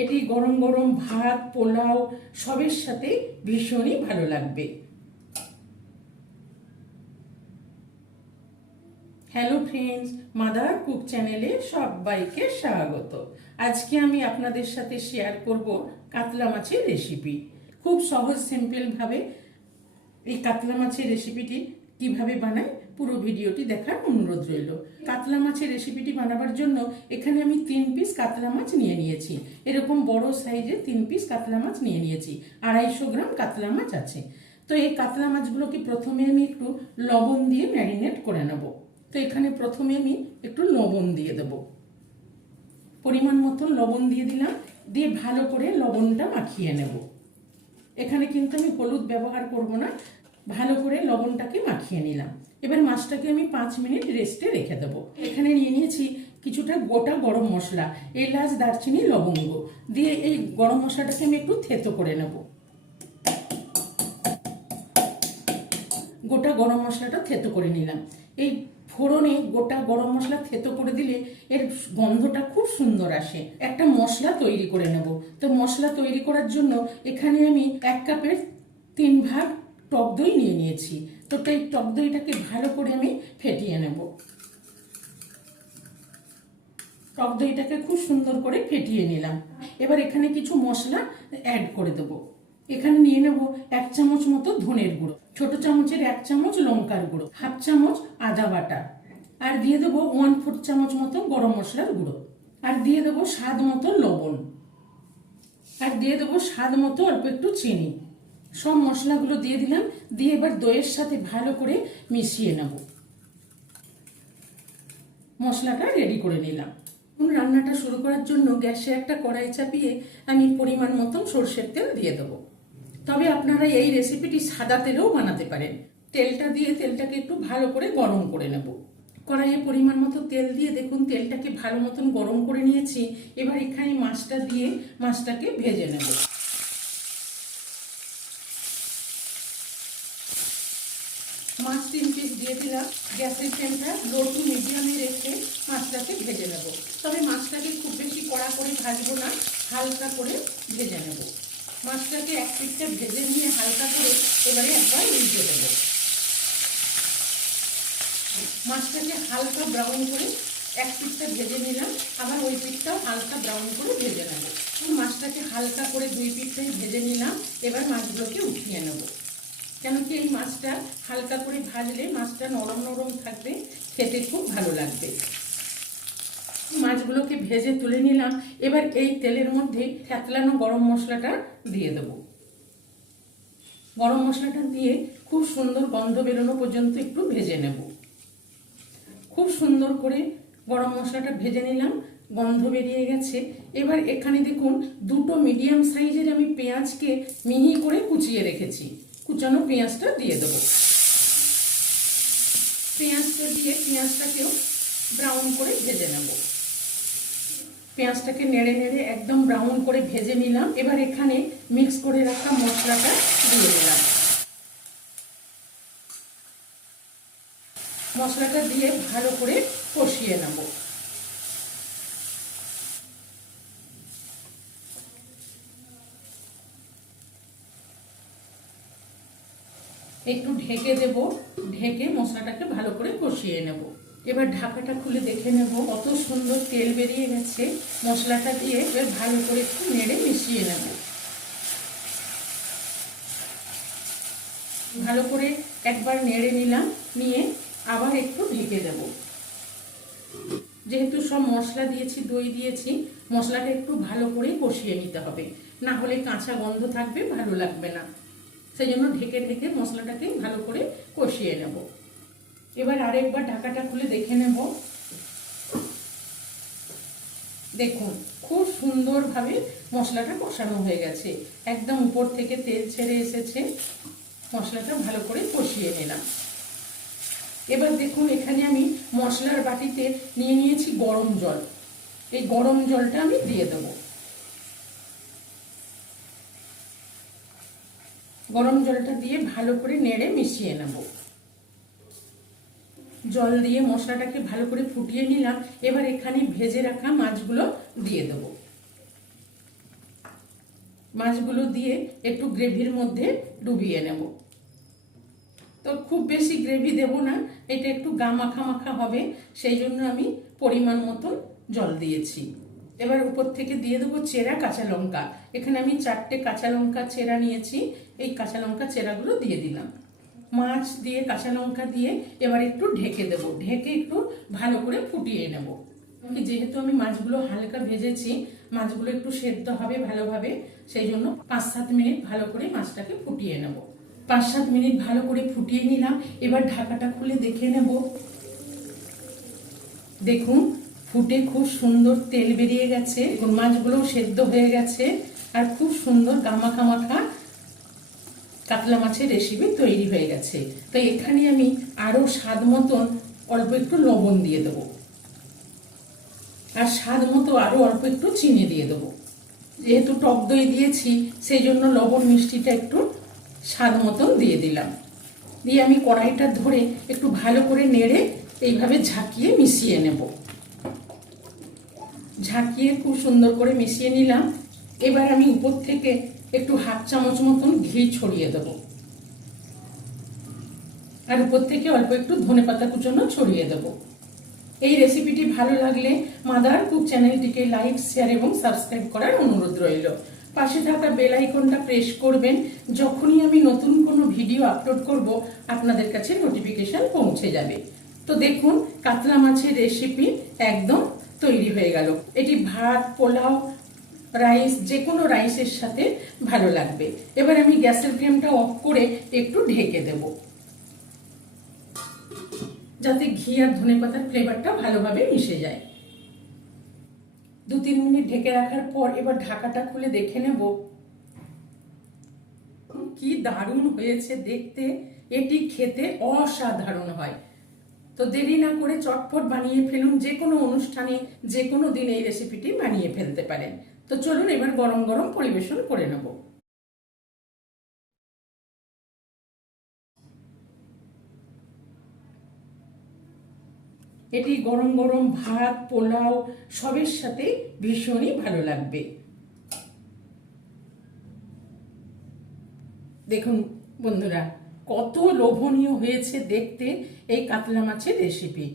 এটি গরম গরম ভাত, পোলাও সবের সাথে ভীষণই ভালো লাগবে। হ্যালো ফ্রেন্ডস, মাদার কুক চ্যানেলে সবাইকে স্বাগত। আজকে আমি আপনাদের সাথে শেয়ার করব কাতলা মাছের রেসিপি। খুব সহজ সিম্পল ভাবে এই কাতলা মাছের রেসিপিটি কিভাবে বানাই পুরো ভিডিওটি দেখার অনুরোধ রইল। কাতলা মাছের রেসিপিটি বানাবার জন্য এখানে আমি 3 পিস কাতলা মাছ নিয়ে নিয়েছি। এরকম বড় সাইজের 3 পিস কাতলা মাছ নিয়ে নিয়েছি। 250 গ্রাম কাতলা মাছ আছে। তো এই কাতলা মাছগুলোকে প্রথমে আমি একটু লবণ দিয়ে ম্যারিনেট করে নেব। তো এখানে প্রথমে আমি একটু লবণ দিয়ে দেব, পরিমাণ মতন লবণ দিয়ে দিলাম, দিয়ে ভালো করে লবণটা মাখিয়ে নেব। এখানে কিন্তু আমি হলুদ ব্যবহার করব না, ভালো করে লবণটাকে মাখিয়ে নিলাম। এবার মাছটাকে আমি 5 মিনিট রেস্টে রেখে দেবো। এখানে নিয়ে নিয়েছি কিছুটা গোটা গরম মশলা, এলাচ, দারচিনি, লবঙ্গ দিয়ে এই গরম মশলাটাকে আমি একটু থেতো করে নেব। গোটা গরম মশলাটা থেতো করে নিলাম। এই ফোড়নে গোটা গরম মশলা থেতো করে দিলে এর গন্ধটা খুব সুন্দর আসে। একটা মশলা তৈরি করে নেব। তো মশলা তৈরি করার জন্য এখানে আমি 1 কাপের 3 ভাগ টক দই নিয়ে নিয়েছি। তো এই টক দইটাকে ভালো করে আমি ফেটিয়ে নেব। টক দইটাকে খুব সুন্দর করে ফেটিয়ে নিলাম। এবার এখানে কিছু মশলা অ্যাড করে দেব। এখানে নিয়ে নেব 1 চামচ মতো ধনের গুঁড়ো, ছোট চামচের 1 চামচ লঙ্কার গুঁড়ো, 1/2 চামচ আদা বাটা, আর দিয়ে দেবো 1/4 চামচ মতো গরম মশলার গুঁড়ো, আর দিয়ে দেবো স্বাদ মতো লবণ, আর দিয়ে দেবো স্বাদ মতো অল্প একটু চিনি। সব মশলাগুলো দিয়ে দিলাম, দিয়ে এবার দইয়ের সাথে ভালো করে মিশিয়ে নেব। মশলাটা রেডি করে নিলাম। রান্নাটা শুরু করার জন্য গ্যাসে একটা কড়াই চাপিয়ে আমি পরিমাণ মতন সরষের তেল দিয়ে দেবো। তবে আপনারা এই রেসিপিটি সাদা তেলেও বানাতে পারেন। তেলটা দিয়ে তেলটাকে একটু ভালো করে গরম করে নেব। কড়াইয়ে পরিমাণ মতো তেল দিয়ে দেখুন তেলটাকে ভালো মতন গরম করে নিয়েছি। এবার এখানে মাছটা দিয়ে মাছটাকে ভেজে নেব। মাছ 3 পিস দিয়ে দিলাম। গ্যাসের ফ্লেমটা লো টু মিডিয়ামে রেখে মাছটাকে ভেজে নেব। তবে মাছটাকে খুব বেশি কড়া করে ভাজবো না, হালকা করে ভেজে নেব। মাছটাকে এক পিঠটা ভেজে নিয়ে হালকা করে এবারে একবার উল্টে দেব। মাছটাকে হালকা ব্রাউন করে এক পিঠটা ভেজে নিলাম, আবার ওই পিঠটাও হালকা ব্রাউন করে ভেজে নেব। মাছটাকে হালকা করে 2 পিঠটাই ভেজে নিলাম। এবার মাছগুলোকে উঠিয়ে নেব। কেন কি এই মাছটা হালকা করে ভাজলে মাছটা নরম নরম থাকবে, খেতে খুব ভালো লাগবে। মাছগুলোকে ভেজে তুলে নিলাম। এবার এই তেলের মধ্যে থেতলানো গরম মশলাটা দিয়ে দেব। গরম মশলাটা দিয়ে খুব সুন্দর গন্ধ বেরোনো পর্যন্ত একটু ভেজে নেব। খুব সুন্দর করে গরম মশলাটা ভেজে নিলাম, গন্ধ বেরিয়ে গেছে। এবার এখানে দেখুন 2টো মিডিয়াম সাইজের আমি পেঁয়াজকে মিহি করে কুচিয়ে রেখেছি। কুচানো পেঁয়াজটা দিয়ে দেব। পেঁয়াজটা দিয়ে পেঁয়াজটাকেও ব্রাউন করে ভেজে নেব। পেঁয়াজটাকে নেড়ে নেড়ে একদম ব্রাউন করে ভেজে নিলাম। এবার এখানে মিক্স করে রাখা মশলাটা দিয়ে দিলাম। মশলাটা দিয়ে ভালো করে কষিয়ে নেব। একটু ঢেকে দেব, ঢেকে মশলাটাকে ভালো করে কষিয়ে নেব। এবার ঢাকাটা খুলে দেখে নেব কত সুন্দর তেল বেরিয়ে গেছে। মশলাটা দিয়ে এবার ভালো করে একটু নেড়ে মিশিয়ে নেব। ভালো করে একবার নেড়ে নিলাম, নিয়ে আবার একটু ঢেকে দেব। যেহেতু সব মশলা দিয়েছি, দই দিয়েছি, মশলাটা একটু ভালো করে কষিয়ে নিতে হবে, না হলে কাঁচা গন্ধ থাকবে, ভালো লাগবে না। সেই জন্য ঢেকে ঢেকে মশলাটাকে ভালো করে কষিয়ে নেব। এবার আরেকবার ঢাকাটা খুলে দেখে নেব। দেখুন খুব সুন্দরভাবে মশলাটা কষানো হয়ে গেছে, একদম উপর থেকে তেল ছেড়ে এসেছে। মশলাটা ভালো করে কষিয়ে নিলাম। এবার দেখুন এখানে আমি মশলার বাটিতে নিয়ে নিয়েছি গরম জল। এই গরম জলটা আমি দিয়ে দেব। গরম জলটা দিয়ে ভালো করে নেড়ে মিশিয়ে নেব। জল দিয়ে মশলাটাকে ভালো করে ফুটিয়ে নিলাম। এবার এখানে ভেজে রাখা মাছগুলো দিয়ে দেব। মাছগুলো দিয়ে একটু গ্রেভির মধ্যে ডুবিয়ে নেব। তো খুব বেশি গ্রেভি দেব না, এটা একটু গা মাখা মাখা হবে, সেই জন্য আমি পরিমাণ মতন জল দিয়েছি। এবার উপর থেকে দিয়ে দেবো চেরা কাঁচা লঙ্কা। এখানে আমি 4টে কাঁচা লঙ্কা চেরা নিয়েছি, এই কাঁচা লঙ্কা চেরাগুলো দিয়ে দিলাম। মাছ দিয়ে কাঁচা লঙ্কা দিয়ে এবার একটু ঢেকে দেব, ঢেকে একটু ভালো করে ফুটিয়ে নেব। যেহেতু আমি মাছগুলো হালকা ভেজেছি, মাছগুলো একটু সেদ্ধ হবে ভালোভাবে, সেই জন্য 5-7 মিনিট ভালো করে মাছটাকে ফুটিয়ে নেব। 5-7 মিনিট ভালো করে ফুটিয়ে নিলাম। এবার ঢাকাটা খুলে দেখে নেব। দেখুন ফুটে খুব সুন্দর তেল বেরিয়ে গেছে, মাছগুলোও সেদ্ধ হয়ে গেছে, আর খুব সুন্দর গামাখা মাখা কাতলা মাছের রেসিপি তৈরি হয়ে গেছে। তাই এখানে আমি আরো স্বাদ মতন অল্প একটু লবণ দিয়ে দেবো, আর স্বাদ মতো আরো অল্প একটু চিনি দিয়ে দেবো। যেহেতু টক দই দিয়েছি, সেই জন্য লবণ মিষ্টিটা একটু স্বাদ মতন দিয়ে দিলাম। দিয়ে আমি কড়াইটা ধরে একটু ভালো করে নেড়ে এইভাবে ঝাঁকিয়ে মিশিয়ে নেব। ঝাঁকিয়ে খুব সুন্দর করে মিশিয়ে নিলাম। এবার আমি উপর থেকে একটু 1/2 চামচ মতন ঘি ছড়িয়ে দেব, আর উপর থেকে অল্প একটু ধনেপাতা কুচনো ছড়িয়ে দেব। এই রেসিপিটি ভালো লাগলে মাদার কুক চ্যানেলটিকে লাইক, শেয়ার এবং সাবস্ক্রাইব করার অনুরোধ রইল। পাশে থাকা বেল আইকনটা প্রেস করবেন, যখনই আমি নতুন কোনো ভিডিও আপলোড করব আপনাদের কাছে নোটিফিকেশন পৌঁছে যাবে। তো দেখুন কাতলা মাছের রেসিপি একদম তৈরি হয়ে গেল। এটি ভাত, পোলাও, রাইস, যে কোনো রাইসের সাথে ভালো লাগবে। এবার আমি গ্যাসের ফ্লেমটা অফ করে একটু ঢেকে দেব, যাতে ঘি আর ধনেপাতার ফ্লেভারটা ভালোভাবে মিশে যায়। 2-3 মিনিট ঢেকে রাখার পর এবার ঢাকাটা খুলে দেখে নেব। কি দারুণ হয়েছে দেখতে, এটি খেতে অসাধারণ হয়। তো দেরি না করে চটপট বানিয়ে ফেলুন, যে কোনো অনুষ্ঠানে যে কোনো দিন এই রেসিপিটি বানিয়ে ফেলতে পারেন। তো চলুন এবার গরম গরম পরিবেশন করে নেব। এটি গরম গরম ভাত, পোলাও সবের সাথে ভীষণই ভালো লাগবে। দেখুন বন্ধুরা, কত লোভনীয় হয়েছে দেখতে এই কাতলা মাছের রেসিপি।